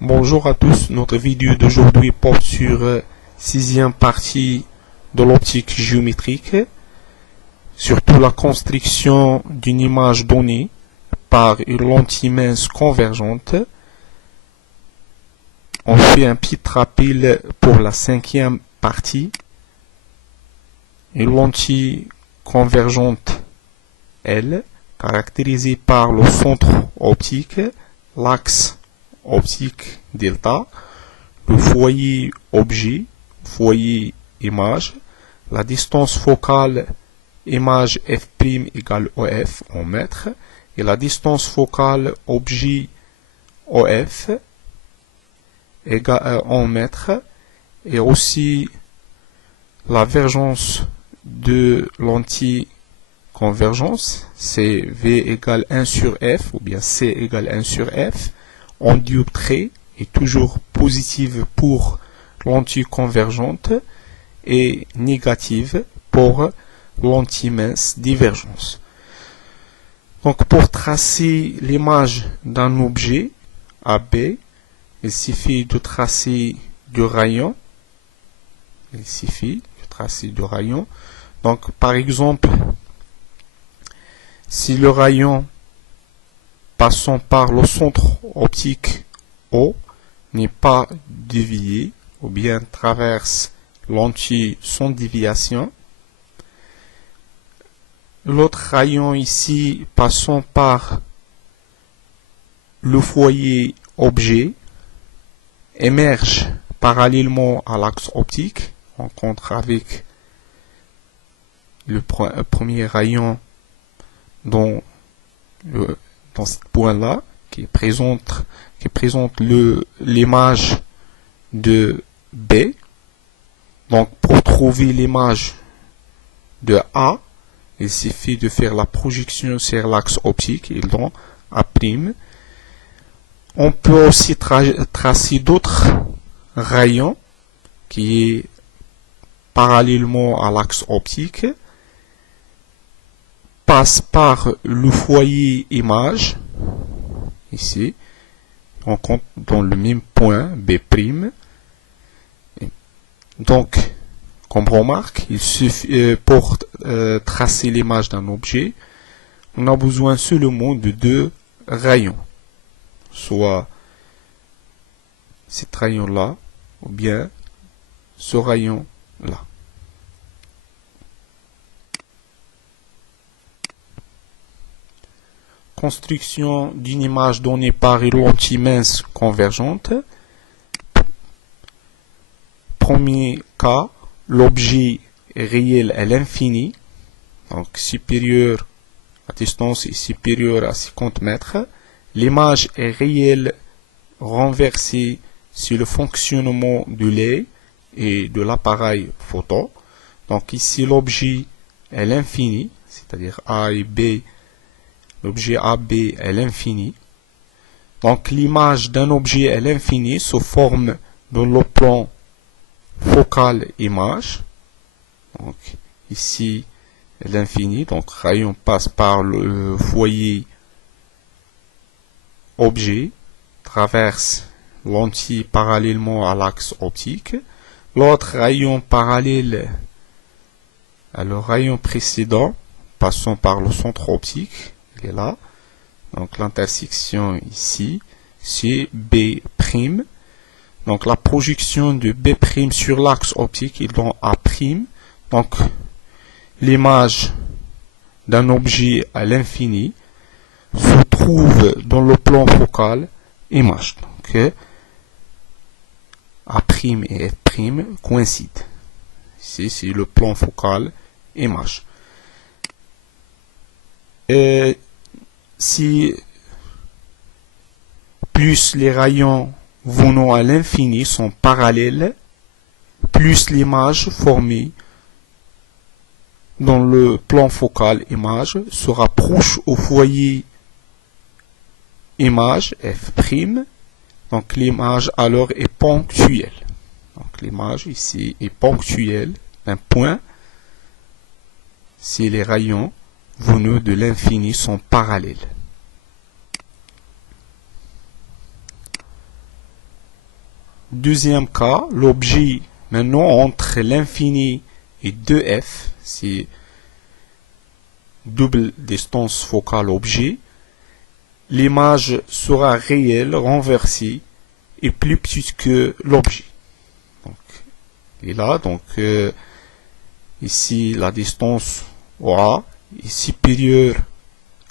Bonjour à tous, notre vidéo d'aujourd'hui porte sur sixième partie de l'optique géométrique, surtout la construction d'une image donnée par une lentille mince convergente. On fait un petit rappel pour la cinquième partie. Une lentille convergente L, caractérisée par le centre optique, l'axe optique delta, le foyer objet, foyer image, la distance focale image f' égale OF en mètres, et la distance focale objet OF égale en mètres, et aussi la divergence de l'anticonvergence, c'est V égale 1 sur F, ou bien C égale 1 sur F, en dioptrée est toujours positive pour l'anticonvergente et négative pour l'anti-mince divergence. Donc pour tracer l'image d'un objet AB, il suffit de tracer du rayon. Donc par exemple, si le rayon passant par le centre optique O n'est pas dévié ou bien traverse lentille sans déviation, l'autre rayon ici passant par le foyer objet émerge parallèlement à l'axe optique, rencontre avec le premier rayon dans ce point-là, qui présente l'image de B. Donc, pour trouver l'image de A, il suffit de faire la projection sur l'axe optique, et donc A'. On peut aussi tracer d'autres rayons qui est parallèlement à l'axe optique, passe par le foyer image, ici, on compte dans le même point, B'. Donc, comme on remarque, il suffit, pour tracer l'image d'un objet, on a besoin seulement de deux rayons, soit cet rayon-là, ou bien ce rayon-là. Construction d'une image donnée par une lentille mince convergente. Premier cas, l'objet est réel à l'infini, donc la distance est supérieure à 50 mètres. L'image est réelle renversée sur le fonctionnement de l'œil et de l'appareil photo. Donc ici l'objet est l'infini, c'est-à-dire A et B. L'objet AB est l'infini. Donc l'image d'un objet à l'infini se forme dans le plan focal image. Donc ici l'infini, donc rayon passe par le foyer objet, traverse lentille parallèlement à l'axe optique. L'autre rayon parallèle à le rayon précédent, passant par le centre optique. Il est là. Donc l'intersection ici, c'est B'. Donc la projection de B' sur l'axe optique est dans A'. Donc l'image d'un objet à l'infini se trouve dans le plan focal image. Donc A' et F' coïncident. Ici c'est le plan focal image. Si plus les rayons venant à l'infini sont parallèles, plus l'image formée dans le plan focal image se rapproche au foyer image F'. Donc l'image alors est ponctuelle. Donc l'image ici est ponctuelle d'un point si les rayons venus de l'infini sont parallèles. Deuxième cas, l'objet maintenant entre l'infini et 2f, c'est double distance focale objet, l'image sera réelle, renversée et plus petite que l'objet. Et là, donc, ici, la distance OA est supérieure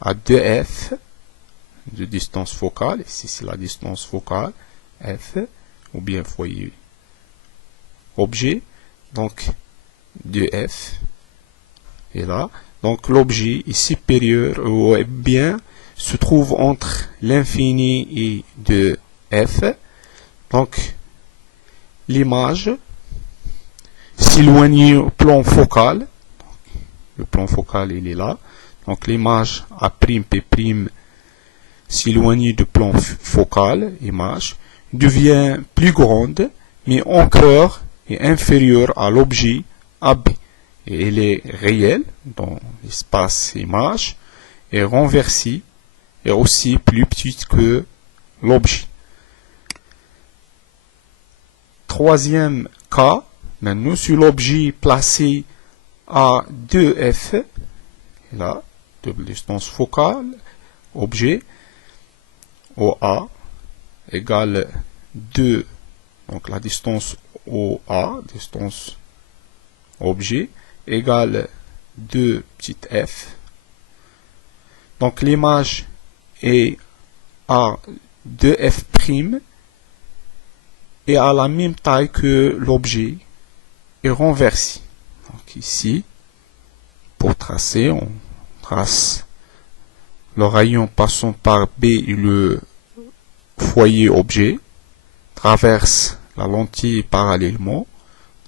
à 2f de distance focale. Ici, c'est la distance focale, f, ou bien foyer objet. Donc, 2f est là. Donc, l'objet est supérieur, ou bien se trouve entre l'infini et 2f. Donc, l'image s'éloigne au plan focal. Le plan focal, il est là. Donc, l'image A'P' s'éloigne du plan focal, image, devient plus grande, mais encore est inférieure à l'objet AB. Et elle est réelle dans l'espace image, et renversée, et aussi plus petite que l'objet. Troisième cas, maintenant, sur l'objet placé à 2f, là, double distance focale, objet, OA égale 2, donc la distance OA, distance objet, égale 2 petites f. Donc l'image est à 2f' et à la même taille que l'objet est renversé. Donc ici, pour tracer, on trace le rayon passant par B et le foyer objet, traverse la lentille parallèlement.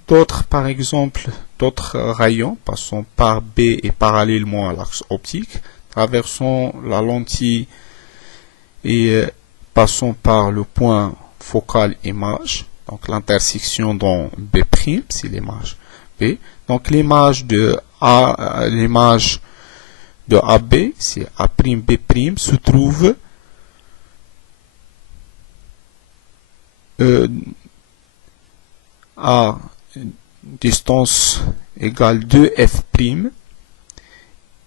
D'autres, par exemple, d'autres rayons passant par B et parallèlement à l'axe optique, traversant la lentille et passant par le point focal image, donc l'intersection dans B', c'est l'image B. Donc l'image de A, l'image de AB, c'est A'B', se trouve à distance égale 2f'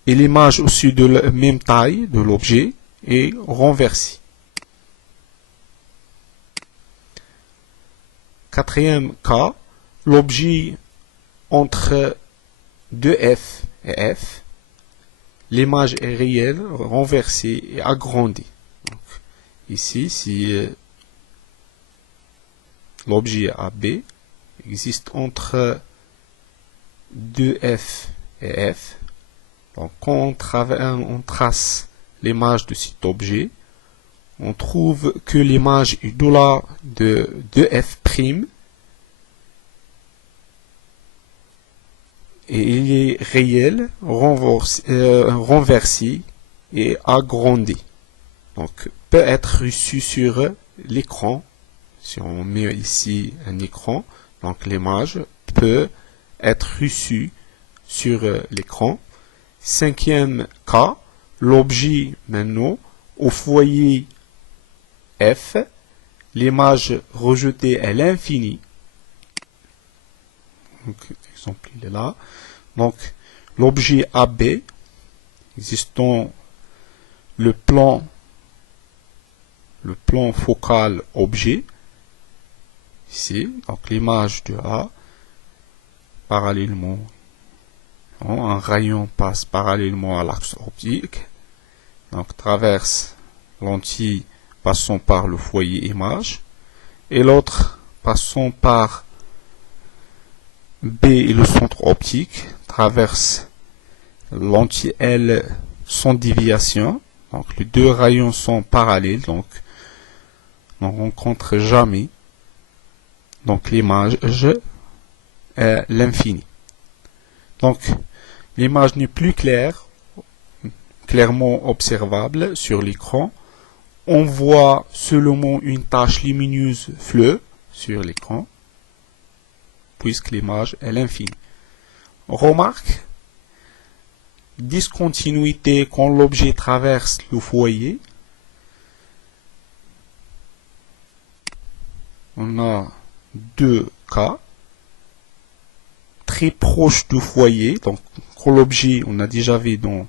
et l'image aussi de la même taille de l'objet est renversée. Quatrième cas, l'objet entre 2f et f, l'image est réelle, renversée et agrandie. Donc, ici, si l'objet AB existe entre 2f et f, donc quand on trace l'image de cet objet, on trouve que l'image est au-delà de 2f' et il est réel, renversé et agrandi. Donc, peut être reçu sur l'écran. Si on met ici un écran, donc l'image peut être reçue sur l'écran. Cinquième cas, l'objet maintenant au foyer F, l'image rejetée est l'infini. Donc, l'exemple il est là. Donc, l'objet AB, existant le plan focal objet, ici, donc l'image de A, parallèlement, un rayon passe parallèlement à l'axe optique, donc traverse lentille passant par le foyer image, et l'autre passant par B et le centre optique, traverse lentille L sans déviation, donc les deux rayons sont parallèles, donc on ne rencontre jamais, donc l'image est l'infini. Donc l'image n'est plus claire, clairement observable sur l'écran. On voit seulement une tache lumineuse fleuve sur l'écran, puisque l'image est l'infini. Remarque, discontinuité quand l'objet traverse le foyer. on a deux cas très proches du foyer. Donc, quand l'objet, on a déjà vu dans le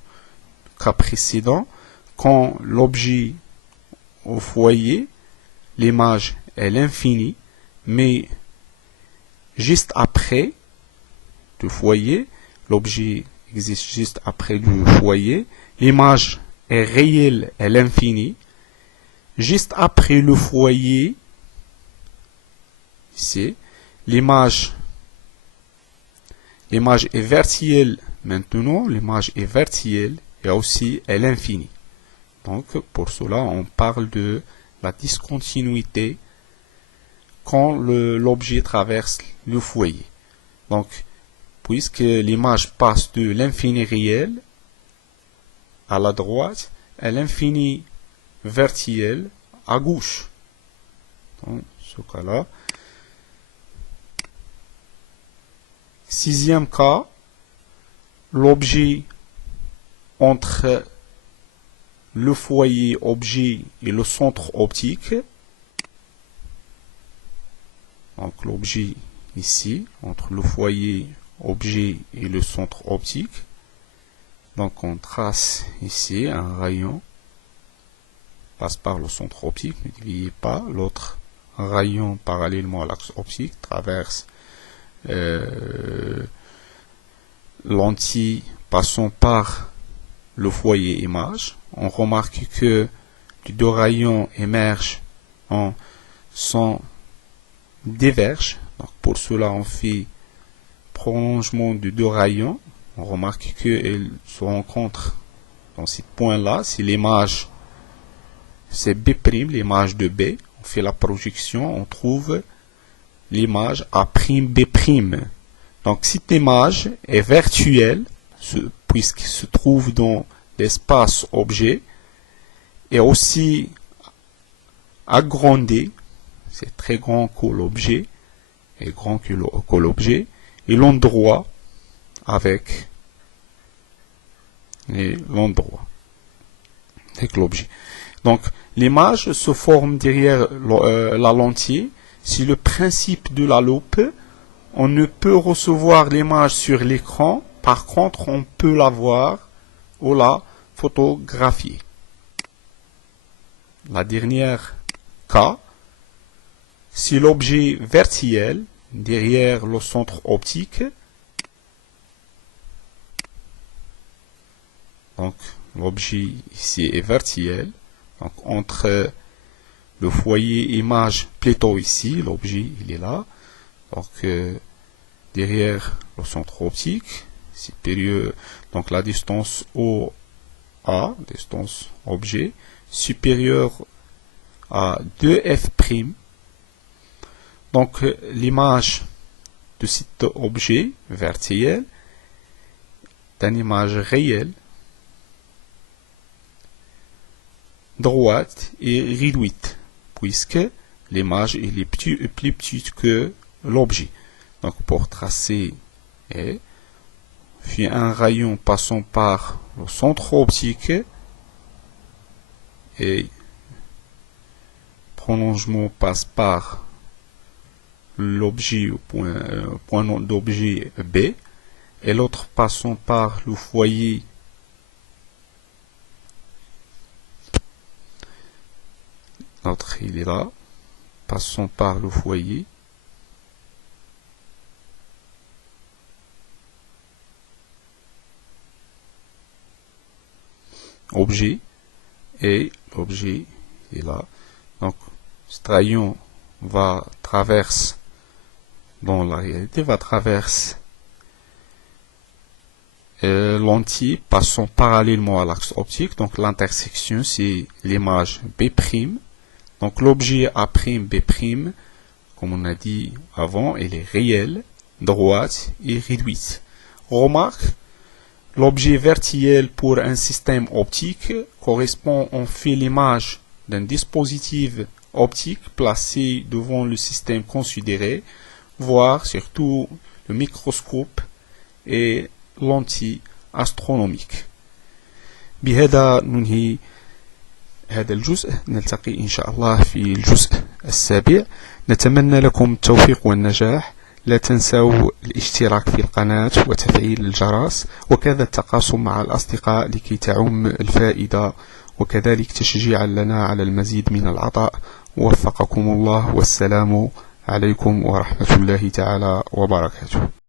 cas précédent, quand l'objet au foyer, l'image est l'infini, mais juste après le foyer, l'objet existe juste après le foyer, l'image est réelle à l'infini, juste après le foyer, ici, l'image est virtuelle maintenant, l'image est virtuelle et aussi à l'infini. Donc, pour cela, on parle de la discontinuité quand l'objet traverse le foyer. Donc, puisque l'image passe de l'infini réel à la droite à l'infini virtuel à gauche. Dans ce cas-là. Sixième cas, l'objet entre le foyer objet et le centre optique. Donc l'objet ici, entre le foyer objet et le centre optique. Donc on trace ici un rayon, passe par le centre optique, ne déviez pas. L'autre rayon parallèlement à l'axe optique traverse lentille passant par le foyer image. On remarque que les deux rayons émergent sans divergent. Donc pour cela, on fait prolongement de deux rayons. On remarque qu'ils se rencontrent dans ce point-là. Si l'image, c'est B', l'image de B, on fait la projection, on trouve l'image A'B'. Donc cette image est virtuelle, puisqu'il se trouve dans l'espace objet, et aussi agrandie, c'est très grand que l'objet, et grand que l'objet, et l'endroit avec l'endroit avec l'objet. Donc l'image se forme derrière la lentille. Si le principe de la loupe, on ne peut recevoir l'image sur l'écran, par contre on peut la voir ou la photographier. La dernière cas, si l'objet virtuel derrière le centre optique, donc l'objet ici est virtuel, donc entre le foyer image plutôt ici, l'objet il est là, donc derrière le centre optique supérieur, donc la distance OA, distance objet, supérieure à 2f'. Donc l'image de cet objet virtuel est une image réelle, droite et réduite, puisque l'image est plus petite que l'objet. Donc pour tracer, fait un rayon passant par le centre optique et prolongement passe par l'objet au point d'objet B et l'autre passant par le foyer l'autre il est là, passant par le foyer objet et l'objet est là. Donc ce rayon va traverse dans la réalité va traverse lentille passant parallèlement à l'axe optique. Donc l'intersection c'est l'image B'. Donc l'objet A'B', comme on a dit avant, elle est réelle, droite et réduite. Remarque, l'objet virtuel pour un système optique correspond en fait l'image d'un dispositif optique placé devant le système considéré, voire surtout le microscope et lentille astronomique. بهذا ننهي هذا الجزء، نلتقي إن شاء الله في الجزء السابع. نتمنى لكم التوفيق والنجاح. لا تنسوا الاشتراك في القناة وتفعيل الجرس، وكذا التقاسم مع الأصدقاء لكي تعم الفائدة، وكذلك تشجيعا لنا على المزيد من العطاء. وفقكم الله، والسلام عليكم ورحمة الله تعالى وبركاته.